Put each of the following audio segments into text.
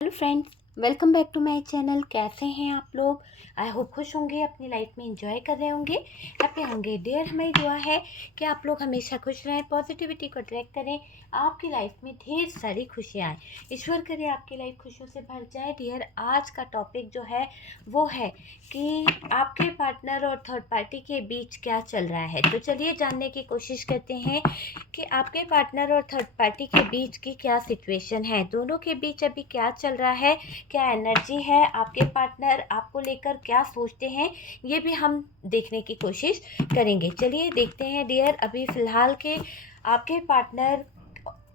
Hello friends, welcome back to my channel. कैसे हैं आप लोग? आई होप खुश होंगे, अपनी लाइफ में एंजॉय कर रहे होंगे, हैप्पी होंगे। डियर, हमें दुआ है कि आप लोग हमेशा खुश रहें, पॉजिटिविटी को अट्रैक्ट करें, आपकी लाइफ में ढेर सारी खुशियाँ आएँ। ईश्वर करे आपकी लाइफ खुशियों से भर जाए। डियर, आज का टॉपिक जो है वो है कि आपके पार्टनर और थर्ड पार्टी के बीच क्या चल रहा है। तो चलिए जानने की कोशिश करते हैं कि आपके पार्टनर और थर्ड पार्टी के बीच की क्या सिचुएशन है, दोनों के बीच अभी क्या चल रहा है, क्या एनर्जी है, आपके पार्टनर आपको लेकर क्या सोचते हैं, ये भी हम देखने की कोशिश करेंगे। चलिए देखते हैं डियर, अभी फ़िलहाल के आपके पार्टनर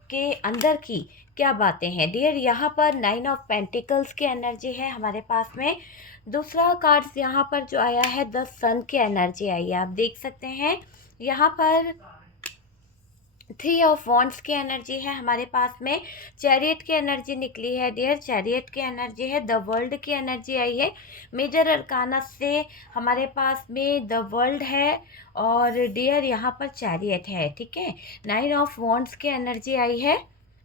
के अंदर की क्या बातें हैं। डियर, यहाँ पर 9 ऑफ पेंटिकल्स की एनर्जी है हमारे पास में। दूसरा कार्ड्स यहाँ पर जो आया है, द सन की एनर्जी आई है, आप देख सकते हैं। यहाँ पर 3 ऑफ वॉन्ड्स की एनर्जी है हमारे पास में। चैरियट की एनर्जी निकली है डियर, चैरियट की एनर्जी है। द वर्ल्ड की एनर्जी आई है। मेजर अरकाना से हमारे पास में द वर्ल्ड है और डियर यहाँ पर चैरियट है, ठीक है। 9 ऑफ वॉन्ड्स की एनर्जी आई है।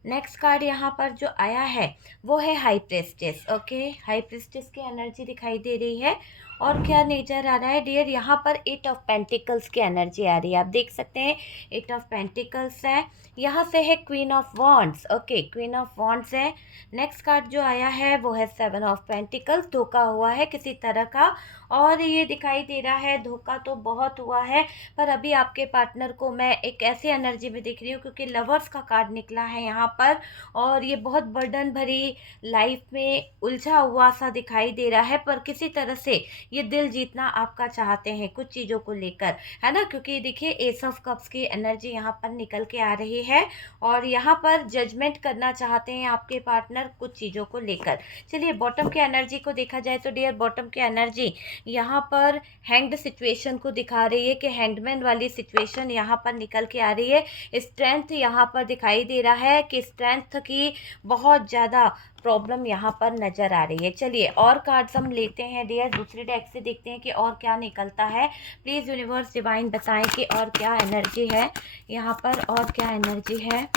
नेक्स्ट कार्ड यहाँ पर जो आया है वो है हाई प्रेस्टेस। ओके, हाई प्रेस्टेस की एनर्जी दिखाई दे रही है। और क्या नेचर आ रहा है डियर, यहाँ पर 8 ऑफ पेंटिकल्स की एनर्जी आ रही है, आप देख सकते हैं। 8 ऑफ पेंटिकल्स है, यहाँ से है queen of wands. Okay, queen of wands है। नेक्स्ट कार्ड जो आया है वो है 7 ऑफ पेंटिकल्स। धोखा हुआ है किसी तरह का, और ये दिखाई दे रहा है धोखा तो बहुत हुआ है, पर अभी आपके पार्टनर को मैं एक ऐसी एनर्जी में दिख रही हूँ क्योंकि लवर्स का कार्ड निकला है यहाँ पर, और ये बहुत बर्डन भरी लाइफ में उलझा हुआ सा दिखाई दे रहा है, पर किसी तरह से ये दिल जीतना आपका चाहते हैं कुछ चीज़ों को लेकर, है ना। क्योंकि देखिए एस ऑफ कप्स की एनर्जी यहाँ पर निकल के आ रही है और यहाँ पर जजमेंट करना चाहते हैं आपके पार्टनर कुछ चीज़ों को लेकर। चलिए बॉटम की एनर्जी को देखा जाए तो डियर, बॉटम की एनर्जी यहाँ पर हैंग्ड सिचुएशन को दिखा रही है कि हैंगमैन वाली सिचुएशन यहाँ पर निकल के आ रही है। स्ट्रेंथ यहाँ पर दिखाई दे रहा है कि स्ट्रेंथ की बहुत ज़्यादा प्रॉब्लम यहाँ पर नज़र आ रही है। चलिए और कार्ड्स हम लेते हैं डियर, दूसरे डेक से देखते हैं कि और क्या निकलता है। प्लीज़ यूनिवर्स डिवाइन बताएं कि और क्या एनर्जी है यहाँ पर, और क्या एनर्जी है।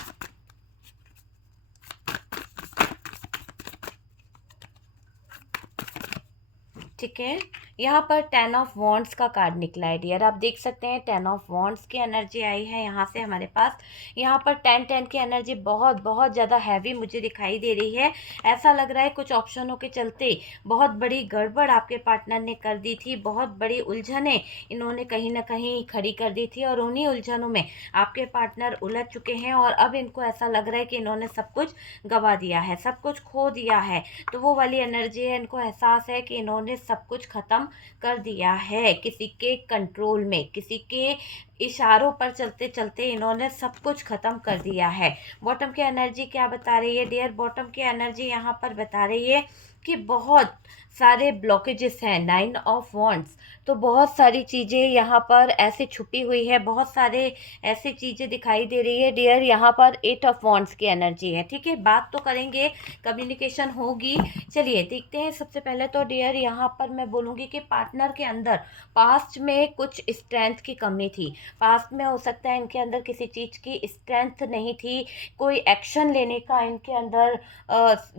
ठीक है, यहाँ पर 10 ऑफ वॉन्ड्स का कार्ड निकला है डियर, आप देख सकते हैं 10 ऑफ वॉन्ड्स की एनर्जी आई है यहाँ से हमारे पास। यहाँ पर 10 की एनर्जी बहुत बहुत ज़्यादा हैवी मुझे दिखाई दे रही है। ऐसा लग रहा है कुछ ऑप्शनों के चलते बहुत बड़ी गड़बड़ आपके पार्टनर ने कर दी थी, बहुत बड़ी उलझनें इन्होंने कहीं ना कहीं खड़ी कर दी थी, और उन्हीं उलझनों में आपके पार्टनर उलझ चुके हैं और अब इनको ऐसा लग रहा है कि इन्होंने सब कुछ गंवा दिया है, सब कुछ खो दिया है। तो वो वाली एनर्जी है, इनको एहसास है कि इन्होंने सब कुछ ख़त्म कर दिया है, किसी के कंट्रोल में, किसी के इशारों पर चलते चलते इन्होंने सब कुछ ख़त्म कर दिया है। बॉटम की एनर्जी क्या बता रही है डियर, बॉटम की एनर्जी यहाँ पर बता रही है कि बहुत सारे ब्लॉकेजेस हैं। 9 ऑफ वॉन्ड्स, तो बहुत सारी चीज़ें यहाँ पर ऐसे छुपी हुई है, बहुत सारे ऐसी चीज़ें दिखाई दे रही है डियर। यहाँ पर 8 ऑफ वॉन्ड्स की एनर्जी है, ठीक है। बात तो करेंगे, कम्युनिकेशन होगी। चलिए देखते हैं। सबसे पहले तो डियर यहाँ पर मैं बोलूँगी कि पार्टनर के अंदर पास्ट में कुछ स्ट्रेंथ की कमी थी। पास्ट में हो सकता है इनके अंदर किसी चीज़ की स्ट्रेंथ नहीं थी, कोई एक्शन लेने का इनके अंदर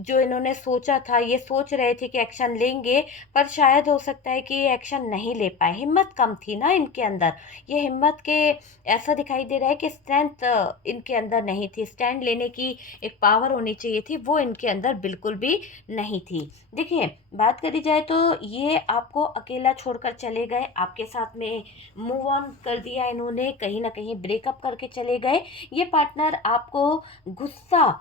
जो इन्होंने सोचा था, ये सोच रहे थे कि एक्शन लेंगे, पर शायद हो सकता है कि ये एक्शन नहीं ले पाए, हिम्मत कम थी ना इनके अंदर। ये हिम्मत के ऐसा दिखाई दे रहा है कि स्ट्रेंथ इनके अंदर नहीं थी, स्टैंड लेने की एक पावर होनी चाहिए थी, वो इनके अंदर बिल्कुल भी नहीं थी। देखिए बात करी जाए तो ये आपको अकेला छोड़कर चले गए, आपके साथ में मूव ऑन कर दिया इन्होंने, कहीं ना कहीं ब्रेकअप करके चले गए। ये पार्टनर आपको गुस्सा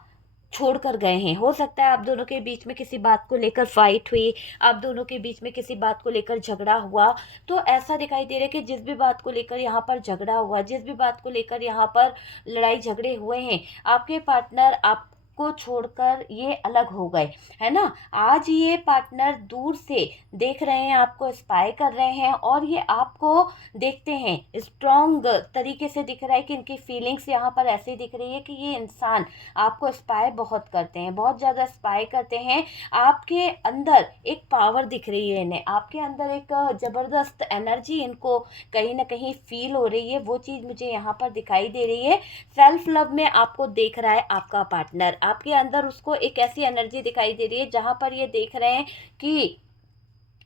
छोड़कर गए हैं। हो सकता है आप दोनों के बीच में किसी बात को लेकर फाइट हुई, आप दोनों के बीच में किसी बात को लेकर झगड़ा हुआ। तो ऐसा दिखाई दे रहा है कि जिस भी बात को लेकर यहाँ पर झगड़ा हुआ, जिस भी बात को लेकर यहाँ पर लड़ाई झगड़े हुए हैं, आपके पार्टनर आपको छोड़कर ये अलग हो गए, है ना। आज ये पार्टनर दूर से देख रहे हैं, आपको स्पाई कर रहे हैं, और ये आपको देखते हैं स्ट्रॉन्ग तरीके से दिख रहा है कि इनकी फीलिंग्स यहाँ पर ऐसे दिख रही है कि ये इंसान आपको स्पाई बहुत करते हैं, बहुत ज़्यादा स्पाई करते हैं। आपके अंदर एक पावर दिख रही है इन्हें, आपके अंदर एक ज़बरदस्त एनर्जी इनको कहीं ना कहीं फील हो रही है, वो चीज़ मुझे यहाँ पर दिखाई दे रही है। सेल्फ लव में आपको देख रहा है आपका पार्टनर, आपके अंदर उसको एक ऐसी एनर्जी दिखाई दे रही है जहाँ पर ये देख रहे हैं कि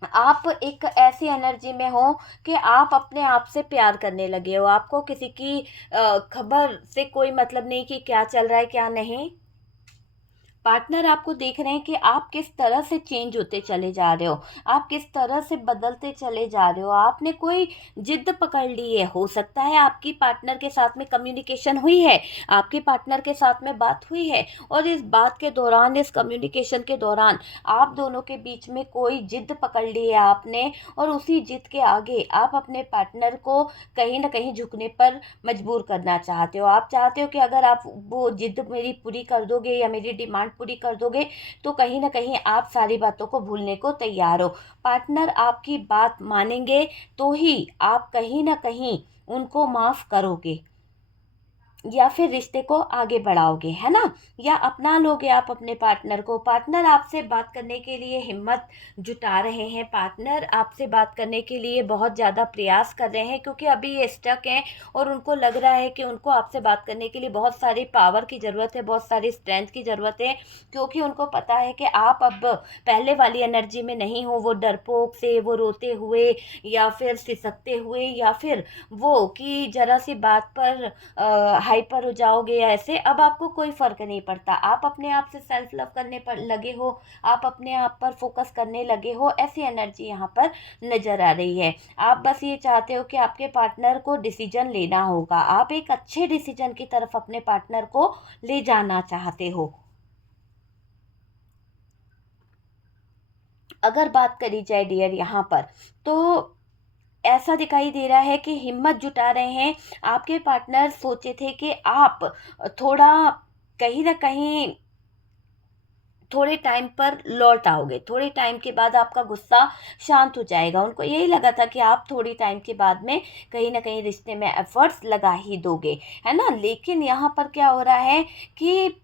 आप एक ऐसी एनर्जी में हो कि आप अपने आप से प्यार करने लगे हो। आपको किसी की खबर से कोई मतलब नहीं कि क्या चल रहा है क्या नहीं। पार्टनर आपको देख रहे हैं कि आप किस तरह से चेंज होते चले जा रहे हो, आप किस तरह से बदलते चले जा रहे हो। आपने कोई जिद पकड़ ली है, हो सकता है आपकी पार्टनर के साथ में कम्युनिकेशन हुई है, आपके पार्टनर के साथ में बात हुई है, और इस बात के दौरान, इस कम्युनिकेशन के दौरान आप दोनों के बीच में कोई जिद पकड़ ली है आपने, और उसी जिद के आगे आप अपने पार्टनर को कहीं ना कहीं झुकने पर मजबूर करना चाहते हो। आप चाहते हो कि अगर आप वो जिद मेरी पूरी कर दोगे या मेरी डिमांड पूरी कर दोगे तो कहीं ना कहीं आप सारी बातों को भूलने को तैयार हो। पार्टनर आपकी बात मानेंगे तो ही आप कहीं ना कहीं उनको माफ करोगे या फिर रिश्ते को आगे बढ़ाओगे, है ना, या अपना लोगे आप अपने पार्टनर को। पार्टनर आपसे बात करने के लिए हिम्मत जुटा रहे हैं, पार्टनर आपसे बात करने के लिए बहुत ज़्यादा प्रयास कर रहे हैं, क्योंकि अभी ये स्टक हैं और उनको लग रहा है कि उनको आपसे बात करने के लिए बहुत सारी पावर की ज़रूरत है, बहुत सारी स्ट्रेंथ की ज़रूरत है, क्योंकि उनको पता है कि आप अब पहले वाली एनर्जी में नहीं हो, वो डरपोक से, वो रोते हुए या फिर सिसकते हुए, या फिर वो कि ज़रा सी बात पर हाइपर हो जाओगे या ऐसे। अब आपको कोई फर्क नहीं पड़ता, आप अपने आप से सेल्फ लव करने पर लगे हो, आप अपने आप पर फोकस करने लगे हो, ऐसी एनर्जी यहाँ पर नजर आ रही है। आप बस ये चाहते हो कि आपके पार्टनर को डिसीजन लेना होगा, आप एक अच्छे डिसीजन की तरफ अपने पार्टनर को ले जाना चाहते हो। अगर बात करी जाए डियर यहाँ पर, तो ऐसा दिखाई दे रहा है कि हिम्मत जुटा रहे हैं आपके पार्टनर। सोचे थे कि आप थोड़ा कहीं ना कहीं थोड़े टाइम पर लौट आओगे, थोड़े टाइम के बाद आपका गुस्सा शांत हो जाएगा। उनको यही लगा था कि आप थोड़ी टाइम के बाद में कहीं ना कहीं रिश्ते में एफर्ट्स लगा ही दोगे, है ना। लेकिन यहाँ पर क्या हो रहा है कि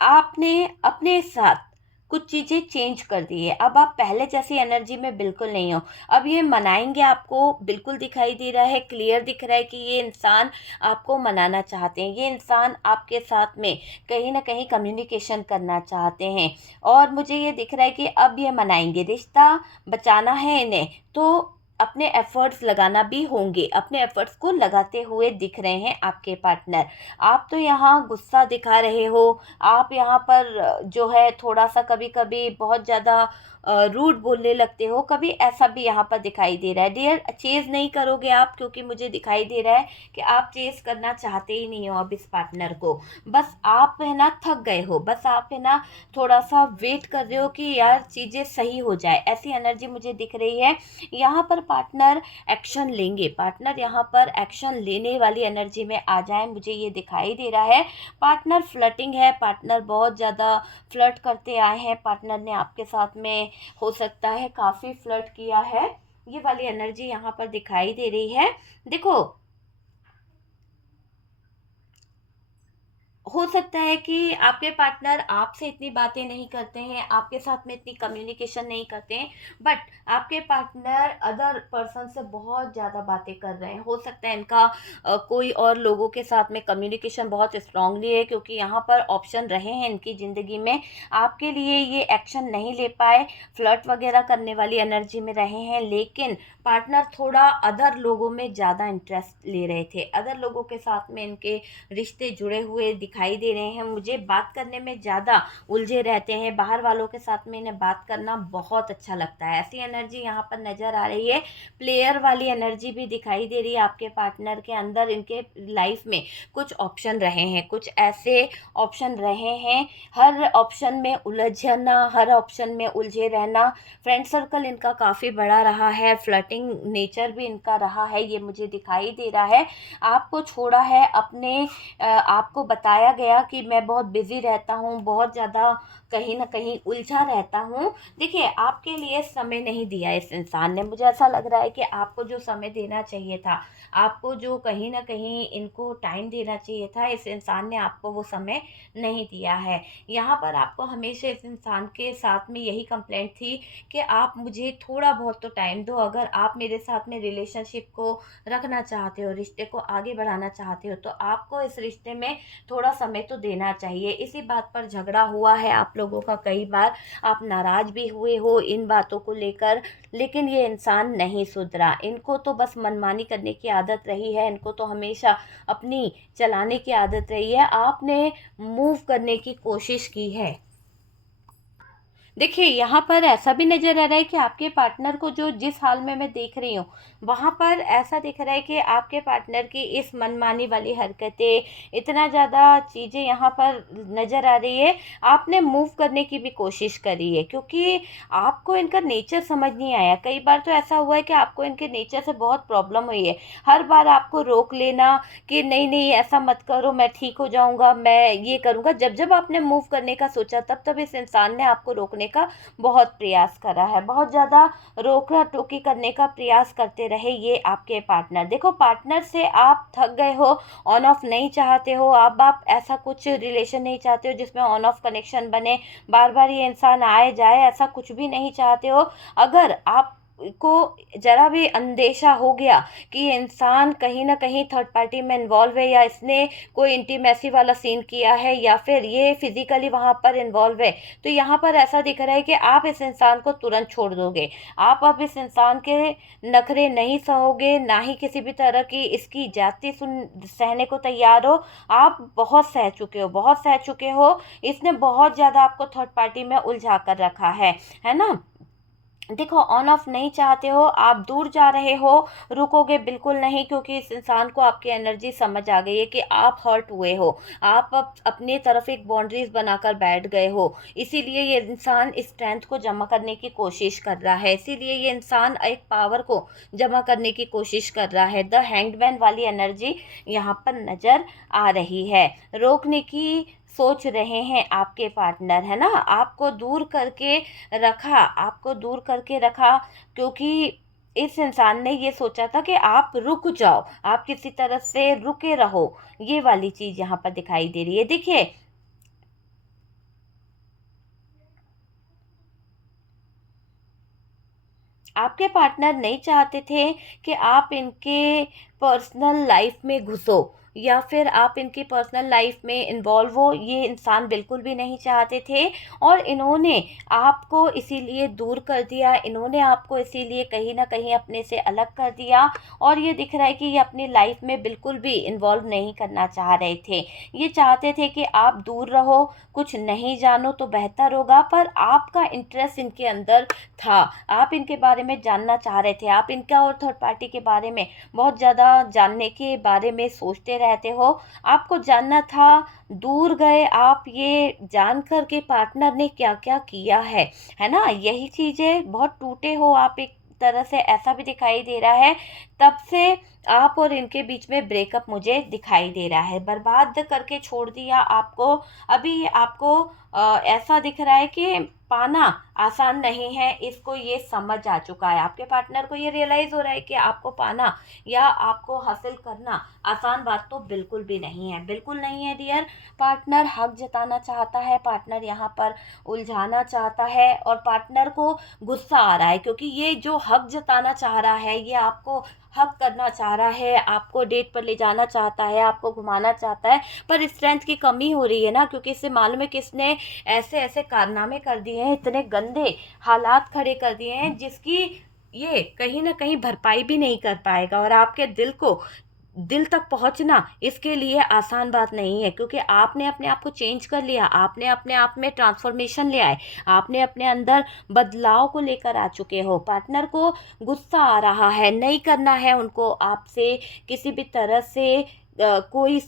आपने अपने साथ कुछ चीज़ें चेंज कर दी है। अब आप पहले जैसी एनर्जी में बिल्कुल नहीं हो। अब ये मनाएंगे आपको, बिल्कुल दिखाई दे रहा है, क्लियर दिख रहा है कि ये इंसान आपको मनाना चाहते हैं, ये इंसान आपके साथ में कहीं ना कहीं कम्युनिकेशन करना चाहते हैं। और मुझे ये दिख रहा है कि अब ये मनाएंगे, रिश्ता बचाना है इन्हें, तो अपने एफर्ट्स लगाना भी होंगे। अपने एफर्ट्स को लगाते हुए दिख रहे हैं आपके पार्टनर। आप तो यहाँ गुस्सा दिखा रहे हो, आप यहाँ पर जो है थोड़ा सा कभी कभी बहुत ज़्यादा रूड बोलने लगते हो, कभी ऐसा भी यहाँ पर दिखाई दे रहा है। डियर, चेज़ नहीं करोगे आप, क्योंकि मुझे दिखाई दे रहा है कि आप चेज़ करना चाहते ही नहीं हो अब इस पार्टनर को। बस आप है ना थक गए हो, बस आप है ना थोड़ा सा वेट कर रहे हो कि यार चीज़ें सही हो जाए, ऐसी एनर्जी मुझे दिख रही है। यहाँ पर पार्टनर एक्शन लेंगे, पार्टनर यहाँ पर एक्शन लेने वाली एनर्जी में आ जाए, मुझे ये दिखाई दे रहा है। पार्टनर फ्लर्टिंग है, पार्टनर बहुत ज़्यादा फ्लर्ट करते आए हैं, पार्टनर ने आपके साथ में हो सकता है काफ़ी फ्लर्ट किया है, ये वाली एनर्जी यहाँ पर दिखाई दे रही है। देखो, हो सकता है कि आपके पार्टनर आपसे इतनी बातें नहीं करते हैं, आपके साथ में इतनी कम्युनिकेशन नहीं करते हैं, बट आपके पार्टनर अदर पर्सन से बहुत ज़्यादा बातें कर रहे हैं। हो सकता है इनका कोई और लोगों के साथ में कम्युनिकेशन बहुत स्ट्रांगली है, क्योंकि यहाँ पर ऑप्शन रहे हैं इनकी ज़िंदगी में, आपके लिए ये एक्शन नहीं ले पाए, फ्लर्ट वगैरह करने वाली एनर्जी में रहे हैं। लेकिन पार्टनर थोड़ा अदर लोगों में ज़्यादा इंटरेस्ट ले रहे थे, अदर लोगों के साथ में इनके रिश्ते जुड़े हुए दिखाई दे रहे हैं। मुझे बात करने में ज़्यादा उलझे रहते हैं, बाहर वालों के साथ में इन्हें बात करना बहुत अच्छा लगता है, ऐसी एनर्जी यहाँ पर नज़र आ रही है। प्लेयर वाली एनर्जी भी दिखाई दे रही है आपके पार्टनर के अंदर। इनके लाइफ में कुछ ऑप्शन रहे हैं, कुछ ऐसे ऑप्शन रहे हैं, हर ऑप्शन में उलझना, हर ऑप्शन में उलझे रहना। फ्रेंड सर्कल इनका काफ़ी बड़ा रहा है, फ्लर्टिंग नेचर भी इनका रहा है, ये मुझे दिखाई दे रहा है। आपको छोड़ा है अपने आपको बताया गया कि मैं बहुत बिजी रहता हूँ, बहुत ज़्यादा कहीं ना कहीं उलझा रहता हूँ। देखिए, आपके लिए समय नहीं दिया इस इंसान ने, मुझे ऐसा लग रहा है कि आपको जो समय देना चाहिए था, आपको जो कहीं ना कहीं इनको टाइम देना चाहिए था, इस इंसान ने आपको वो समय नहीं दिया है। यहाँ पर आपको हमेशा इस इंसान के साथ में यही कंप्लेंट थी कि आप मुझे थोड़ा बहुत तो टाइम दो, अगर आप मेरे साथ में रिलेशनशिप को रखना चाहते हो, रिश्ते को आगे बढ़ाना चाहते हो, तो आपको इस रिश्ते में थोड़ा समय तो देना चाहिए। इसी बात पर झगड़ा हुआ है आप लोगों का कई बार, आप नाराज भी हुए हो इन बातों को लेकर, लेकिन ये इंसान नहीं सुधरा। इनको तो बस मनमानी करने की आदत रही है, इनको तो हमेशा अपनी चलाने की आदत रही है। आपने मूव करने की कोशिश की है। देखिए, यहाँ पर ऐसा भी नज़र आ रहा है कि आपके पार्टनर को जो जिस हाल में मैं देख रही हूँ, वहाँ पर ऐसा दिख रहा है कि आपके पार्टनर की इस मनमानी वाली हरकतें, इतना ज़्यादा चीज़ें यहाँ पर नज़र आ रही है। आपने मूव करने की भी कोशिश करी है, क्योंकि आपको इनका नेचर समझ नहीं आया। कई बार तो ऐसा हुआ है कि आपको इनके नेचर से बहुत प्रॉब्लम हुई है। हर बार आपको रोक लेना कि नहीं नहीं ऐसा मत करो, मैं ठीक हो जाऊँगा, मैं ये करूँगा। जब जब आपने मूव करने का सोचा, तब तब इस इंसान ने आपको रोकने का बहुत प्रयास करा है, बहुत ज़्यादा रोका टोकी करने का प्रयास करते रहे ये आपके पार्टनर। देखो, पार्टनर से आप थक गए हो, ऑन ऑफ नहीं चाहते हो, अब आप ऐसा कुछ रिलेशन नहीं चाहते हो जिसमें ऑन ऑफ कनेक्शन बने, बार बार ये इंसान आए जाए, ऐसा कुछ भी नहीं चाहते हो। अगर आप को जरा भी अंदेशा हो गया कि ये इंसान कहीं ना कहीं थर्ड पार्टी में इन्वॉल्व है, या इसने कोई इंटीमेसी वाला सीन किया है, या फिर ये फिजिकली वहाँ पर इन्वॉल्व है, तो यहाँ पर ऐसा दिख रहा है कि आप इस इंसान को तुरंत छोड़ दोगे। आप अब इस इंसान के नखरे नहीं सहोगे, ना ही किसी भी तरह की इसकी जाति सुन सहने को तैयार हो। आप बहुत सह चुके हो, बहुत सह चुके हो। इसने बहुत ज़्यादा आपको थर्ड पार्टी में उलझा कर रखा है ना। देखो, ऑन ऑफ नहीं चाहते हो, आप दूर जा रहे हो, रुकोगे बिल्कुल नहीं, क्योंकि इस इंसान को आपकी एनर्जी समझ आ गई है कि आप हर्ट हुए हो। आप अब अपनी तरफ एक बाउंड्रीज बनाकर बैठ गए हो। इसीलिए ये इंसान स्ट्रेंथ को जमा करने की कोशिश कर रहा है, इसीलिए ये इंसान एक पावर को जमा करने की कोशिश कर रहा है। द हैंगमैन वाली एनर्जी यहाँ पर नज़र आ रही है। रोकने की सोच रहे हैं आपके पार्टनर, है ना। आपको दूर करके रखा, आपको दूर करके रखा, क्योंकि इस इंसान ने ये सोचा था कि आप रुक जाओ, आप किसी तरह से रुके रहो। ये वाली चीज़ यहाँ पर दिखाई दे रही है। देखिए, आपके पार्टनर नहीं चाहते थे कि आप इनके पर्सनल लाइफ में घुसो, या फिर आप इनकी पर्सनल लाइफ में इन्वॉल्व हो। ये इंसान बिल्कुल भी नहीं चाहते थे, और इन्होंने आपको इसीलिए दूर कर दिया, इन्होंने आपको इसीलिए कहीं ना कहीं अपने से अलग कर दिया। और ये दिख रहा है कि ये अपनी लाइफ में बिल्कुल भी इन्वॉल्व नहीं करना चाह रहे थे। ये चाहते थे कि आप दूर रहो, कुछ नहीं जानो तो बेहतर होगा, पर आपका इंटरेस्ट इनके अंदर था। आप इनके बारे में जानना चाह रहे थे, आप इनका और थर्ड पार्टी के बारे में बहुत ज़्यादा जानने के बारे में सोचते रहते हो। आपको जानना था, दूर गए आप ये जानकर के पार्टनर ने क्या क्या किया है ना। यही चीज़ें, बहुत टूटे हो आप एक तरह से, ऐसा भी दिखाई दे रहा है। तब से आप और इनके बीच में ब्रेकअप मुझे दिखाई दे रहा है, बर्बाद करके छोड़ दिया आपको। अभी आपको ऐसा दिख रहा है कि पाना आसान नहीं है, इसको ये समझ आ चुका है। आपके पार्टनर को ये रियलाइज़ हो रहा है कि आपको पाना या आपको हासिल करना आसान बात तो बिल्कुल भी नहीं है, बिल्कुल नहीं है डियर। पार्टनर हक जताना चाहता है, पार्टनर यहाँ पर उलझाना चाहता है, और पार्टनर को गुस्सा आ रहा है, क्योंकि ये जो हक जताना चाह रहा है, ये आपको हक करना चाह रहा है, आपको डेट पर ले जाना चाहता है, आपको घुमाना चाहता है, पर स्ट्रेंथ की कमी हो रही है ना, क्योंकि इससे मालूम है कि इसने ऐसे ऐसे कारनामे कर दिए हैं, इतने गंदे हालात खड़े कर दिए हैं, जिसकी ये कहीं ना कहीं भरपाई भी नहीं कर पाएगा। और आपके दिल तक पहुंचना इसके लिए आसान बात नहीं है, क्योंकि आपने अपने आप को चेंज कर लिया, आपने अपने आप में ट्रांसफॉर्मेशन ले आए, आपने अपने अंदर बदलाव को लेकर आ चुके हो। पार्टनर को गुस्सा आ रहा है, नहीं करना है उनको आपसे किसी भी तरह से कोई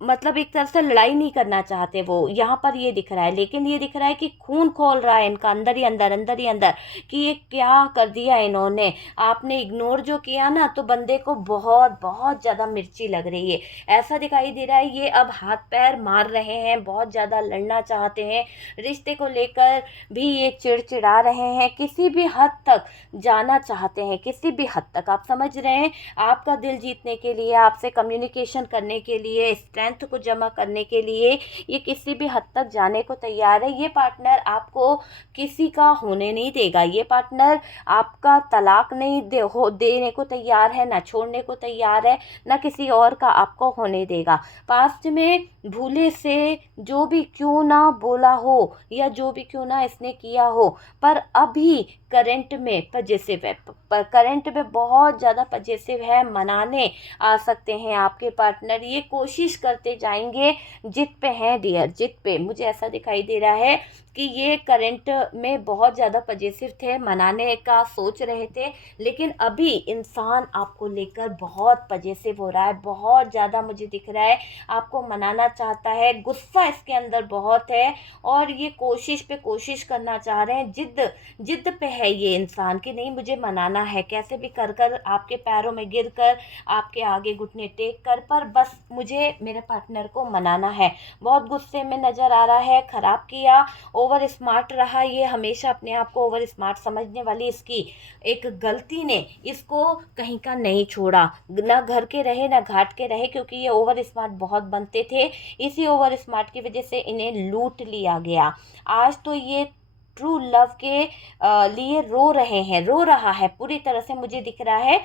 मतलब एक तरह से लड़ाई नहीं करना चाहते वो, यहाँ पर ये दिख रहा है। लेकिन ये दिख रहा है कि खून खोल रहा है इनका अंदर ही अंदर, अंदर ही अंदर, कि ये क्या कर दिया इन्होंने। आपने इग्नोर जो किया ना, तो बंदे को बहुत बहुत ज़्यादा मिर्ची लग रही है, ऐसा दिखाई दे रहा है। ये अब हाथ पैर मार रहे हैं, बहुत ज़्यादा लड़ना चाहते हैं, रिश्ते को लेकर भी ये चिड़चिड़ा रहे हैं, किसी भी हद तक जाना चाहते हैं, किसी भी हद तक। आप समझ रहे हैं, आपका दिल जीतने के लिए, आपसे कम्युनिकेशन करने के लिए, स्ट्रेंथ स्ट्रेंथ को जमा करने के लिए ये किसी भी हद तक जाने को तैयार है। ये पार्टनर आपको किसी का होने नहीं देगा। ये पार्टनर आपका तलाक नहीं देने को तैयार है, ना छोड़ने को तैयार है, ना किसी और का आपको होने देगा। पास्ट में भूले से जो भी क्यों ना बोला हो या जो भी क्यों ना इसने किया हो, पर अभी करंट में पजेसिव है, करंट में बहुत ज़्यादा पजेसिव है, मनाने आ सकते हैं आपके पार्टनर। ये कोशिश करते जाएंगे, जिद पे हैं डियर, जिद पे। मुझे ऐसा दिखाई दे रहा है कि ये करंट में बहुत ज़्यादा पजेसिव थे, मनाने का सोच रहे थे, लेकिन अभी इंसान आपको लेकर बहुत पजेसिव हो रहा है, बहुत ज़्यादा मुझे दिख रहा है आपको मनाना चाहता है, गुस्सा इसके अंदर बहुत है और ये कोशिश पे कोशिश करना चाह रहे हैं, जिद जिद पे है ये इंसान कि नहीं मुझे मनाना है, कैसे भी कर कर आपके पैरों में गिर कर, आपके आगे घुटने टेक कर, पर बस मुझे मेरे पार्टनर को मनाना है। बहुत गुस्से में नज़र आ रहा है, ख़राब किया, ओवर स्मार्ट रहा, ये हमेशा अपने आप को ओवर स्मार्ट समझने वाली इसकी एक गलती ने इसको कहीं का नहीं छोड़ा। ना घर के रहे ना घाट के रहे, क्योंकि ये ओवर स्मार्ट बहुत बनते थे। इसी ओवर स्मार्ट की वजह से इन्हें लूट लिया गया। आज तो ये ट्रू लव के लिए रो रहे हैं, रो रहा है पूरी तरह से, मुझे दिख रहा है।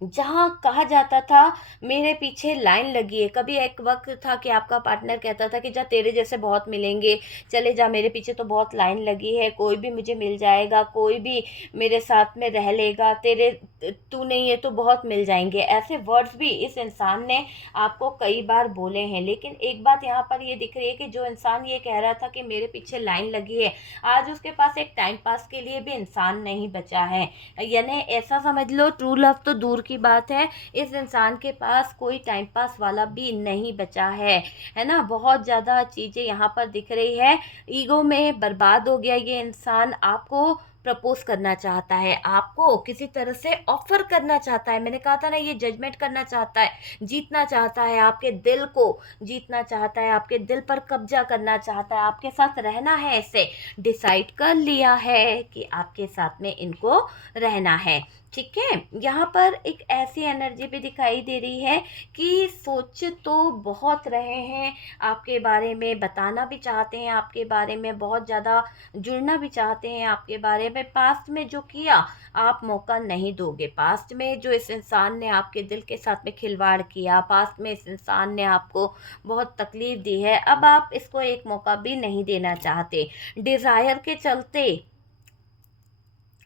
जहाँ कहा जाता था मेरे पीछे लाइन लगी है, कभी एक वक्त था कि आपका पार्टनर कहता था कि जा तेरे जैसे बहुत मिलेंगे, चले जा, मेरे पीछे तो बहुत लाइन लगी है, कोई भी मुझे मिल जाएगा, कोई भी मेरे साथ में रह लेगा, तेरे तू नहीं है तो बहुत मिल जाएंगे। ऐसे वर्ड्स भी इस इंसान ने आपको कई बार बोले हैं। लेकिन एक बात यहाँ पर ये दिख रही है कि जो इंसान ये कह रहा था कि मेरे पीछे लाइन लगी है, आज उसके पास एक टाइम पास के लिए भी इंसान नहीं बचा है। यानी ऐसा समझ लो, ट्रू लव तो दूर की बात है, इस इंसान के पास कोई टाइम पास वाला भी नहीं बचा है ना। बहुत ज़्यादा चीज़ें यहाँ पर दिख रही है, ईगो में बर्बाद हो गया ये इंसान। आपको प्रपोज करना चाहता है, आपको किसी तरह से ऑफर करना चाहता है। मैंने कहा था ना, ये जजमेंट करना चाहता है, जीतना चाहता है, आपके दिल को जीतना चाहता है, आपके दिल पर कब्जा करना चाहता है, आपके साथ रहना है। ऐसे डिसाइड कर लिया है कि आपके साथ में इनको रहना है, ठीक है। यहाँ पर एक ऐसी एनर्जी भी दिखाई दे रही है कि सोच तो बहुत रहे हैं आपके बारे में, बताना भी चाहते हैं आपके बारे में, बहुत ज़्यादा जुड़ना भी चाहते हैं आपके बारे में। पास्ट में जो किया आप मौका नहीं दोगे, पास्ट में जो इस इंसान ने आपके दिल के साथ में खिलवाड़ किया, पास्ट में इस इंसान ने आपको बहुत तकलीफ दी है, अब आप इसको एक मौका भी नहीं देना चाहते। डिज़ायर के चलते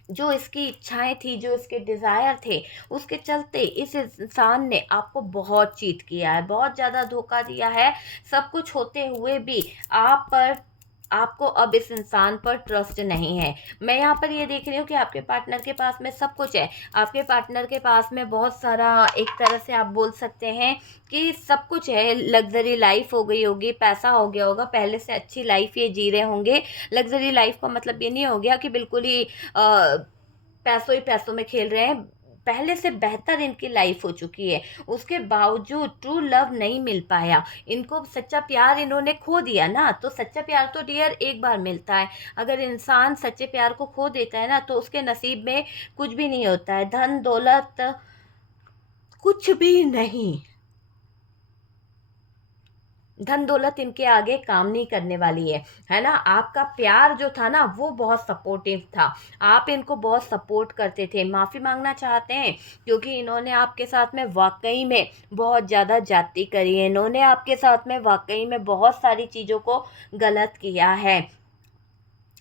जो इसकी इच्छाएं थी, जो इसके डिज़ायर थे, उसके चलते इस इंसान ने आपको बहुत चीट किया है, बहुत ज़्यादा धोखा दिया है। सब कुछ होते हुए भी आपको अब इस इंसान पर ट्रस्ट नहीं है। मैं यहाँ पर ये देख रही हूँ कि आपके पार्टनर के पास में सब कुछ है, आपके पार्टनर के पास में बहुत सारा, एक तरह से आप बोल सकते हैं कि सब कुछ है। लग्जरी लाइफ हो गई होगी, पैसा हो गया होगा, पहले से अच्छी लाइफ ये जी रहे होंगे। लग्जरी लाइफ का मतलब ये नहीं हो गया कि बिल्कुल ही पैसों ही पैसों में खेल रहे हैं, पहले से बेहतर इनकी लाइफ हो चुकी है। उसके बावजूद ट्रू लव नहीं मिल पाया इनको, सच्चा प्यार इन्होंने खो दिया ना। तो सच्चा प्यार तो डियर एक बार मिलता है, अगर इंसान सच्चे प्यार को खो देता है ना, तो उसके नसीब में कुछ भी नहीं होता है, धन दौलत कुछ भी नहीं, धन दौलत इनके आगे काम नहीं करने वाली है ना। आपका प्यार जो था ना, वो बहुत सपोर्टिव था, आप इनको बहुत सपोर्ट करते थे। माफ़ी मांगना चाहते हैं क्योंकि इन्होंने आपके साथ में वाकई में बहुत ज़्यादा जाती करी है, इन्होंने आपके साथ में वाकई में बहुत सारी चीज़ों को गलत किया है।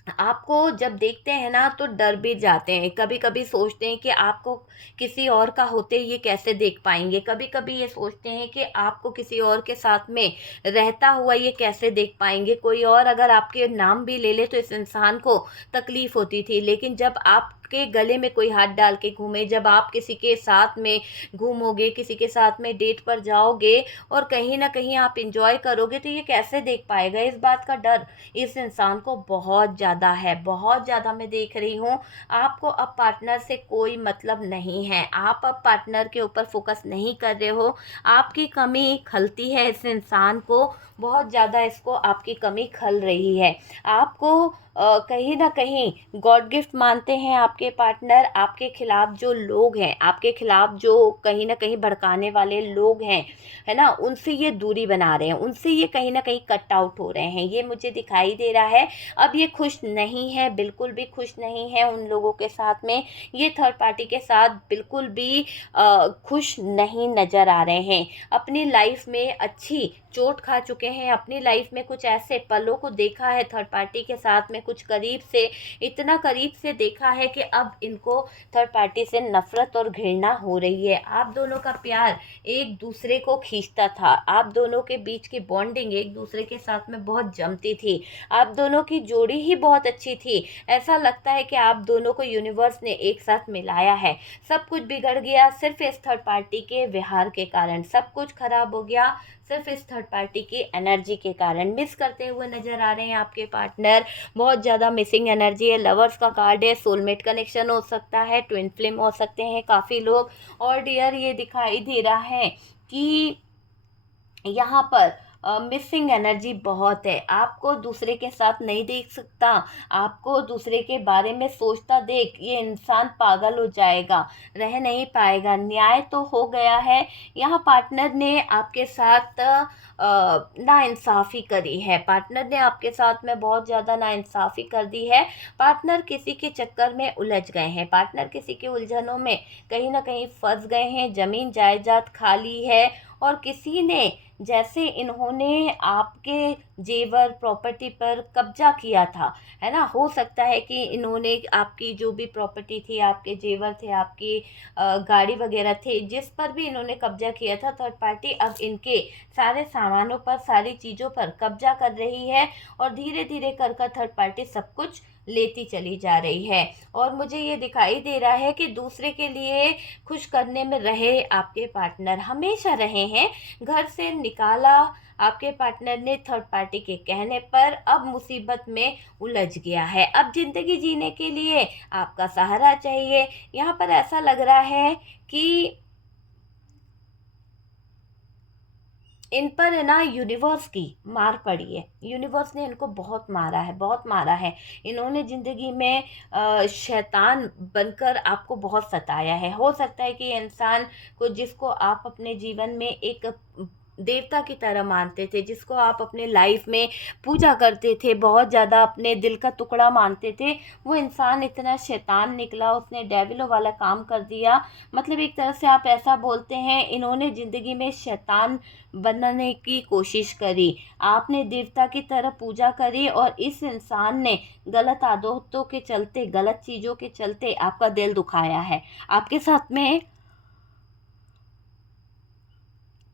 आपको जब देखते हैं ना तो डर भी जाते हैं, कभी कभी सोचते हैं कि आपको किसी और का होते ये कैसे देख पाएंगे, कभी कभी ये सोचते हैं कि आपको किसी और के साथ में रहता हुआ ये कैसे देख पाएंगे। कोई और अगर आपके नाम भी ले ले तो इस इंसान को तकलीफ़ होती थी, लेकिन जब आपके गले में कोई हाथ डाल के घूमे, जब आप किसी के साथ में घूमोगे, किसी के साथ में डेट पर जाओगे और कहीं ना कहीं आप इंजॉय करोगे, तो ये कैसे देख पाएगा। इस बात का डर इस इंसान को बहुत ज़्यादा है, बहुत ज़्यादा मैं देख रही हूँ। आपको अब पार्टनर से कोई मतलब नहीं है, आप अब पार्टनर के ऊपर फोकस नहीं कर रहे हो। आपकी कमी खलती है इस इंसान को, बहुत ज़्यादा इसको आपकी कमी खल रही है। आपको कहीं न कहीं गॉड गिफ्ट मानते हैं आपके पार्टनर। आपके खिलाफ जो लोग हैं, आपके खिलाफ जो कहीं न कहीं भड़काने वाले लोग हैं, है ना? उनसे ये दूरी बना रहे हैं, उनसे ये कहीं न कहीं कट आउट हो रहे हैं, ये मुझे दिखाई दे रहा है। अब ये खुश नहीं है, बिल्कुल भी खुश नहीं है उन लोगों के साथ में। ये थर्ड पार्टी के साथ बिल्कुल भी खुश नहीं नज़र आ रहे हैं। अपनी लाइफ में अच्छी चोट खा चुके हैं, अपनी लाइफ में कुछ ऐसे पलों को देखा है थर्ड पार्टी के साथ में, कुछ करीब से, इतना करीब से देखा है कि अब इनको थर्ड पार्टी से नफ़रत और घृणा हो रही है। आप दोनों का प्यार एक दूसरे को खींचता था, आप दोनों के बीच की बॉन्डिंग एक दूसरे के साथ में बहुत जमती थी, आप दोनों की जोड़ी ही बहुत अच्छी थी। ऐसा लगता है कि आप दोनों को यूनिवर्स ने एक साथ मिलाया है। सब कुछ बिगड़ गया सिर्फ इस थर्ड पार्टी के व्यवहार के कारण, सब कुछ खराब हो गया सिर्फ इस थर्ड पार्टी की एनर्जी के कारण। मिस करते हुए नज़र आ रहे हैं आपके पार्टनर, बहुत ज़्यादा मिसिंग एनर्जी है। लवर्स का कार्ड है, सोलमेट कनेक्शन हो सकता है, ट्विन फ्लेम हो सकते हैं काफ़ी लोग। और डियर ये दिखाई दे रहा है कि यहाँ पर मिसिंग एनर्जी बहुत है। आपको दूसरे के साथ नहीं देख सकता, आपको दूसरे के बारे में सोचता देख ये इंसान पागल हो जाएगा, रह नहीं पाएगा। न्याय तो हो गया है, यहाँ पार्टनर ने आपके साथ नाइंसाफ़ी करी है, पार्टनर ने आपके साथ में बहुत ज़्यादा नाइंसाफ़ी कर दी है। पार्टनर किसी के चक्कर में उलझ गए हैं, पार्टनर किसी के उलझनों में कहीं ना कहीं फंस गए हैं। ज़मीन जायदाद खाली है और किसी ने, जैसे इन्होंने आपके जेवर प्रॉपर्टी पर कब्जा किया था, है ना? हो सकता है कि इन्होंने आपकी जो भी प्रॉपर्टी थी, आपके जेवर थे, आपकी गाड़ी वगैरह थे, जिस पर भी इन्होंने कब्जा किया था, थर्ड पार्टी अब इनके सारे सामानों पर, सारी चीज़ों पर कब्जा कर रही है और धीरे धीरे कर कर थर्ड पार्टी सब कुछ लेती चली जा रही है। और मुझे ये दिखाई दे रहा है कि दूसरे के लिए खुश करने में रहे आपके पार्टनर, हमेशा रहे हैं। घर से निकाला आपके पार्टनर ने थर्ड पार्टी के कहने पर, अब मुसीबत में उलझ गया है। अब ज़िंदगी जीने के लिए आपका सहारा चाहिए। यहाँ पर ऐसा लग रहा है कि इन पर है ना यूनिवर्स की मार पड़ी है, यूनिवर्स ने इनको बहुत मारा है, बहुत मारा है। इन्होंने ज़िंदगी में शैतान बनकर आपको बहुत सताया है। हो सकता है कि ये इंसान को, जिसको आप अपने जीवन में एक देवता की तरह मानते थे, जिसको आप अपने लाइफ में पूजा करते थे, बहुत ज़्यादा अपने दिल का टुकड़ा मानते थे, वो इंसान इतना शैतान निकला, उसने डेविलों वाला काम कर दिया। मतलब एक तरह से आप ऐसा बोलते हैं, इन्होंने ज़िंदगी में शैतान बनने की कोशिश करी, आपने देवता की तरह पूजा करी और इस इंसान ने गलत आदतों के चलते, गलत चीज़ों के चलते आपका दिल दुखाया है, आपके साथ में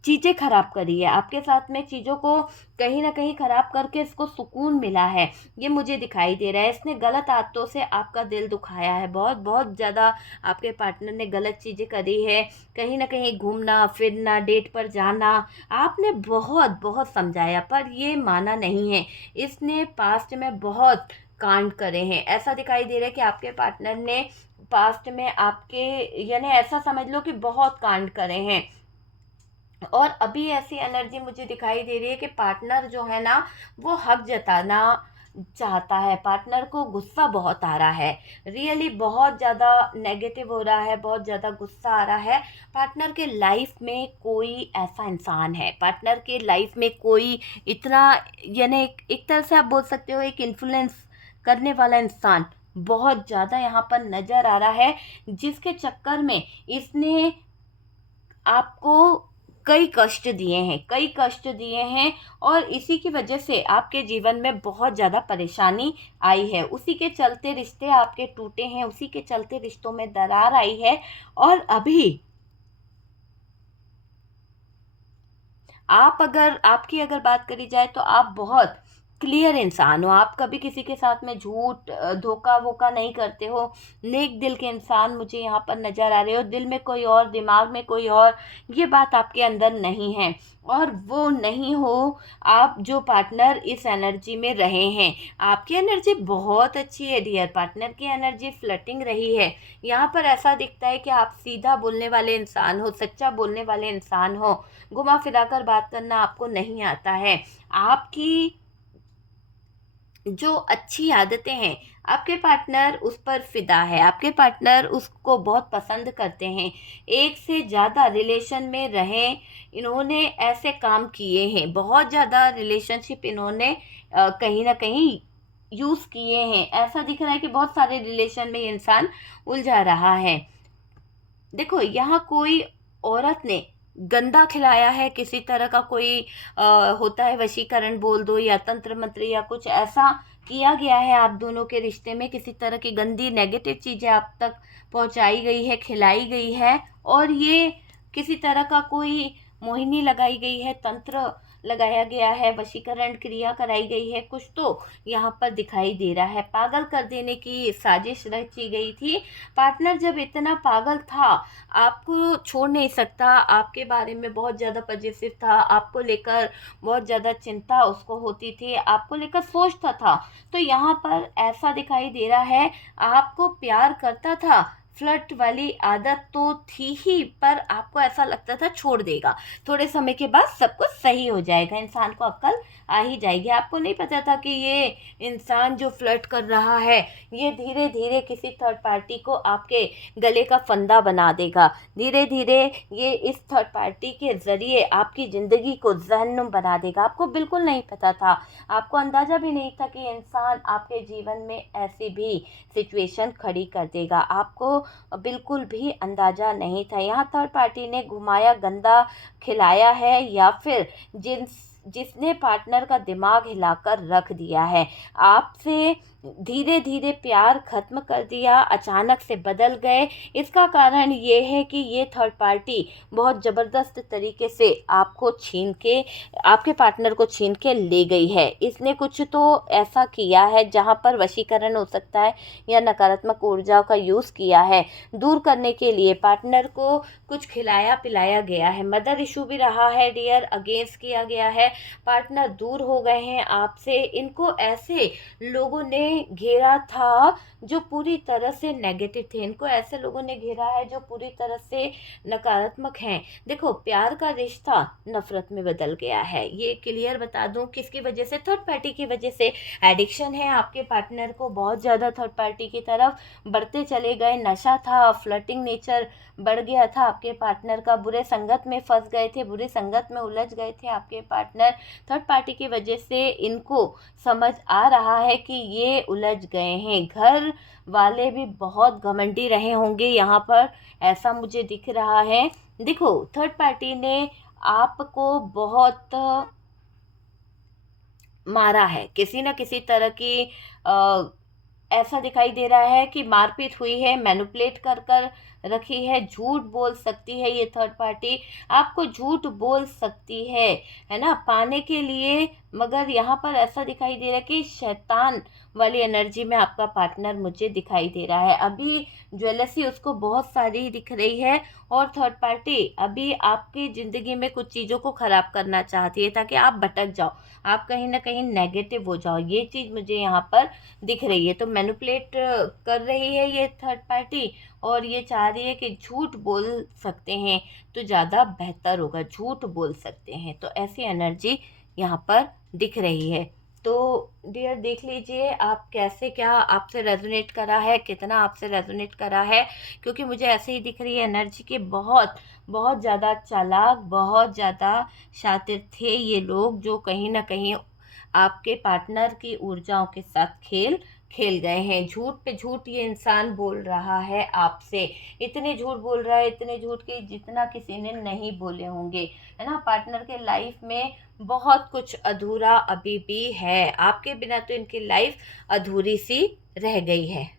चीज़ें खराब करी है, आपके साथ में चीज़ों को कहीं न कहीं खराब करके इसको सुकून मिला है, ये मुझे दिखाई दे रहा है। इसने गलत आदतों से आपका दिल दुखाया है, बहुत बहुत ज़्यादा आपके पार्टनर ने गलत चीज़ें करी है। कहीं न कहीं घूमना फिरना, डेट पर जाना, आपने बहुत बहुत समझाया पर ये माना नहीं है। इसने पास्ट में बहुत कांड करे हैं। ऐसा दिखाई दे रहा है कि आपके पार्टनर ने पास्ट में आपके, यानी ऐसा समझ लो कि बहुत कांड करे हैं। और अभी ऐसी एनर्जी मुझे दिखाई दे रही है कि पार्टनर जो है ना, वो हक जताना चाहता है, पार्टनर को गुस्सा बहुत आ रहा है, रियली बहुत ज़्यादा नेगेटिव हो रहा है, बहुत ज़्यादा गुस्सा आ रहा है। पार्टनर के लाइफ में कोई ऐसा इंसान है, पार्टनर के लाइफ में कोई इतना, यानी एक तरह से आप बोल सकते हो एक इन्फ्लुएंस करने वाला इंसान बहुत ज़्यादा यहाँ पर नज़र आ रहा है, जिसके चक्कर में इसने आपको कई कष्ट दिए हैं, कई कष्ट दिए हैं और इसी की वजह से आपके जीवन में बहुत ज़्यादा परेशानी आई है। उसी के चलते रिश्ते आपके टूटे हैं, उसी के चलते रिश्तों में दरार आई है। और अभी आपकी अगर बात करी जाए तो आप बहुत क्लियर इंसान हो, आप कभी किसी के साथ में झूठ धोखा वोखा नहीं करते हो, नेक दिल के इंसान मुझे यहाँ पर नज़र आ रहे हो, दिल में कोई और दिमाग में कोई और, ये बात आपके अंदर नहीं है। और वो नहीं हो आप जो पार्टनर इस एनर्जी में रहे हैं। आपकी एनर्जी बहुत अच्छी है डियर, पार्टनर की एनर्जी फ्लर्टिंग रही है। यहाँ पर ऐसा दिखता है कि आप सीधा बोलने वाले इंसान हो, सच्चा बोलने वाले इंसान हो, घुमा फिरा कर बात करना आपको नहीं आता है। आपकी जो अच्छी आदतें हैं, आपके पार्टनर उस पर फिदा है, आपके पार्टनर उसको बहुत पसंद करते हैं। एक से ज़्यादा रिलेशन में रहें, इन्होंने ऐसे काम किए हैं, बहुत ज़्यादा रिलेशनशिप इन्होंने कहीं ना कहीं यूज़ किए हैं। ऐसा दिख रहा है कि बहुत सारे रिलेशन में ये इंसान उलझा रहा है। देखो यहाँ कोई औरत ने गंदा खिलाया है, किसी तरह का कोई होता है वशीकरण बोल दो, या तंत्र मंत्र या कुछ ऐसा किया गया है आप दोनों के रिश्ते में, किसी तरह की गंदी नेगेटिव चीज़ें आप तक पहुंचाई गई है, खिलाई गई है, और ये किसी तरह का कोई मोहिनी लगाई गई है, तंत्र लगाया गया है, वशीकरण क्रिया कराई गई है, कुछ तो यहाँ पर दिखाई दे रहा है। पागल कर देने की साजिश रची गई थी। पार्टनर जब इतना पागल था, आपको छोड़ नहीं सकता, आपके बारे में बहुत ज़्यादा पॉजिटिव था, आपको लेकर बहुत ज़्यादा चिंता उसको होती थी, आपको लेकर सोचता था, तो यहाँ पर ऐसा दिखाई दे रहा है आपको प्यार करता था। फ्लर्ट वाली आदत तो थी ही, पर आपको ऐसा लगता था छोड़ देगा, थोड़े समय के बाद सब कुछ सही हो जाएगा, इंसान को अक्ल आ ही जाएगी। आपको नहीं पता था कि ये इंसान जो फ्लर्ट कर रहा है, ये धीरे धीरे किसी थर्ड पार्टी को आपके गले का फंदा बना देगा, धीरे धीरे ये इस थर्ड पार्टी के ज़रिए आपकी ज़िंदगी को जहन्नुम बना देगा। आपको बिल्कुल नहीं पता था, आपको अंदाज़ा भी नहीं था कि इंसान आपके जीवन में ऐसी भी सिचुएशन खड़ी कर देगा, आपको बिल्कुल भी अंदाज़ा नहीं था। यहाँ थर्ड पार्टी ने घुमाया, गंदा खिलाया है, या फिर जिसने पार्टनर का दिमाग हिलाकर रख दिया है, आपसे धीरे धीरे प्यार खत्म कर दिया, अचानक से बदल गए। इसका कारण ये है कि ये थर्ड पार्टी बहुत ज़बरदस्त तरीके से आपको छीन के, आपके पार्टनर को छीन के ले गई है। इसने कुछ तो ऐसा किया है जहाँ पर वशीकरण हो सकता है, या नकारात्मक ऊर्जाओं का यूज़ किया है। दूर करने के लिए पार्टनर को कुछ खिलाया पिलाया गया है, मदर इशू भी रहा है डियर, अगेंस्ट किया गया है, पार्टनर दूर हो गए हैं आपसे। इनको ऐसे लोगों ने घेरा था जो पूरी तरह से नेगेटिव थे, इनको ऐसे लोगों ने घेरा है जो पूरी तरह से नकारात्मक हैं। देखो प्यार का रिश्ता नफरत में बदल गया है, ये क्लियर बता दूं किसकी वजह से, थर्ड पार्टी की वजह से। एडिक्शन है आपके पार्टनर को बहुत ज़्यादा थर्ड पार्टी की तरफ बढ़ते चले गए, नशा था, फ्लर्टिंग नेचर बढ़ गया था आपके पार्टनर का, बुरे संगत में फंस गए थे, बुरी संगत में उलझ गए थे आपके पार्टनर। थर्ड पार्टी की वजह से इनको समझ आ रहा है कि ये उलझ गए हैं। घर वाले भी बहुत घमंडी रहे होंगे यहाँ पर, ऐसा मुझे दिख रहा है। देखो थर्ड पार्टी ने आपको बहुत मारा है, किसी न किसी तरह की ऐसा दिखाई दे रहा है कि मारपीट हुई है, मैनिपुलेट कर कर रखी है, झूठ बोल सकती है ये थर्ड पार्टी, आपको झूठ बोल सकती है ना, पाने के लिए। मगर यहाँ पर ऐसा दिखाई दे रहा है कि शैतान वाली एनर्जी में आपका पार्टनर मुझे दिखाई दे रहा है। अभी ज्वेलसी उसको बहुत सारी दिख रही है, और थर्ड पार्टी अभी आपकी ज़िंदगी में कुछ चीज़ों को ख़राब करना चाहती है, ताकि आप भटक जाओ, आप कहीं ना कहीं नेगेटिव हो जाओ, ये चीज़ मुझे यहाँ पर दिख रही है। तो मैनिपुलेट कर रही है ये थर्ड पार्टी, और ये चाह रही है कि झूठ बोल सकते हैं तो ज़्यादा बेहतर होगा, झूठ बोल सकते हैं, तो ऐसी एनर्जी यहाँ पर दिख रही है। तो डियर देख लीजिए आप कैसे, क्या आपसे रेजोनेट करा है, कितना आपसे रेजोनेट करा है, क्योंकि मुझे ऐसे ही दिख रही है एनर्जी के बहुत बहुत ज़्यादा चालाक, बहुत ज़्यादा शातिर थे ये लोग, जो कहीं ना कहीं आपके पार्टनर की ऊर्जाओं के साथ खेल खेल गए हैं। झूठ पे झूठ ये इंसान बोल रहा है आपसे, इतने झूठ बोल रहा है, इतने झूठ कि जितना किसी ने नहीं बोले होंगे, है ना। पार्टनर के लाइफ में बहुत कुछ अधूरा अभी भी है, आपके बिना तो इनकी लाइफ अधूरी सी रह गई है।